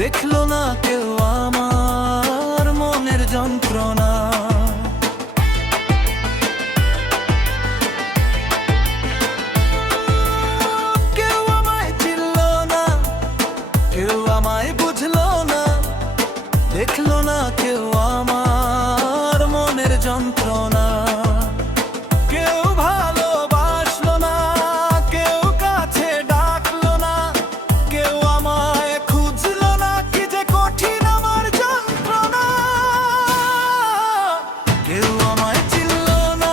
দেখলো না কেউ আমার মনের যন্ত্রণা। কেউ আমায় চিনলো না, কেউ আমায় বুঝলো না, দেখলো না কেউ আমার মনের যন্ত্রণা। কেউ ভালোবাসলো না, কেউ কাছে ডাকলো না, কেউ আমায় খুঁজলো না, কি যে কঠিন আমার যন্ত্রণা। কেউ আমায় চিনলো না,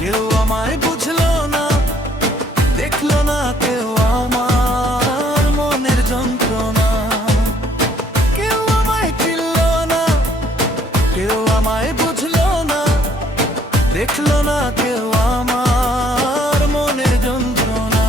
কেউ আমায় বুঝলো না, দেখলো না কেউ আমার মনের যন্ত্রণা। কেউ আমায় চিনলো না, কেউ আমায় বুঝলো না, দেখলো না কেউ আমার মনের যন্ত্রণা।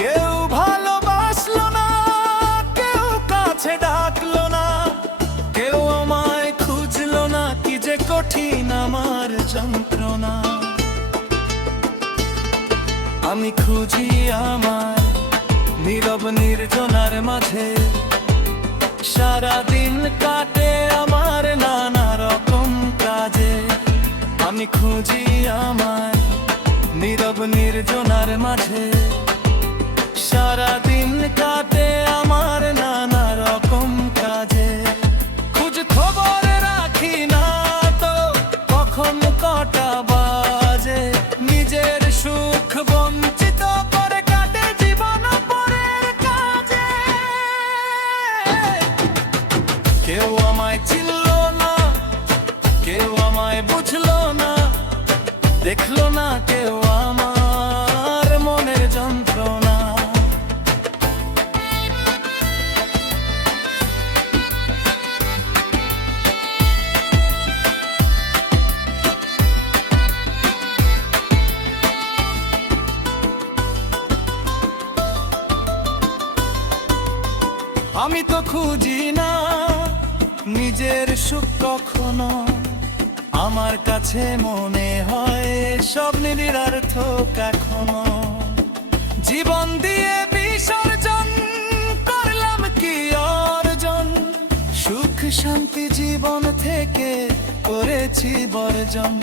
কেউ ভালোবাসলো না, কেউ কাছে ডাকলো না, কেউ আমায় খুঁজলো না, কি যে কঠিন আমার যন্ত্রণা। আমি খুঁজি আমার নীরব নির্জনার মাঝে, সারাদিন কাটে আমার নানা রকম কাজে। আমি খুঁজি আমার নীরব নির্জনার মাঝে, সারাদিন কাটে আমার নানা রকম কাজে। খোঁজ খবর রাখি না তো কখন কটা বাজে, নিজের সুখ বঞ্চিত করে কাটে জীবন পরের কাজে। কেউ আমায় চিনলো না, কেউ আমায় বুঝলো না, দেখলো না কেউ আমার মনের যন্ত্রণা। আমি তো খুঁজি না নিজের সুখ কখনো, আমার কাছে মনে হয় সব নিরার্থ এখনো। জীবন দিয়ে বিসর্জন করলাম কি অর্জন, সুখ শান্তি জীবন থেকে করেছি বর্জন।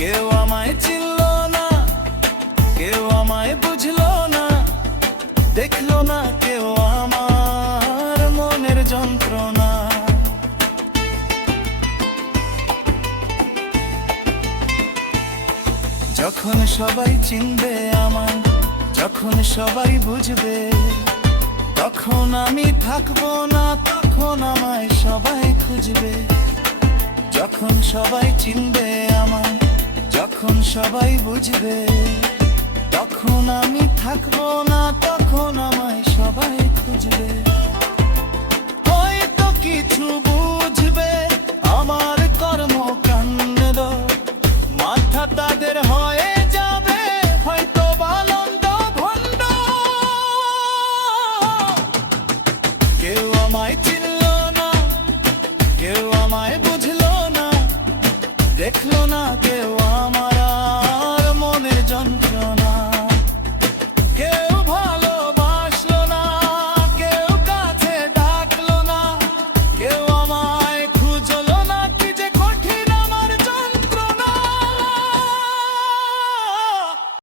কেউ আমায় চিনলো না, কেউ আমায় বুঝলো না, দেখলো না কেউ আমার মনের যন্ত্রণা। যখন সবাই চিনবে আমায়, যখন সবাই বুঝবে, তখন আমি থাকবো না, তখন আমায় সবাই খুঁজবে। যখন সবাই চিনবে আমায়, যখন সবাই বুঝবে, তখন আমি থাকবো না, তখন আমায় সবাই খুঁজবে।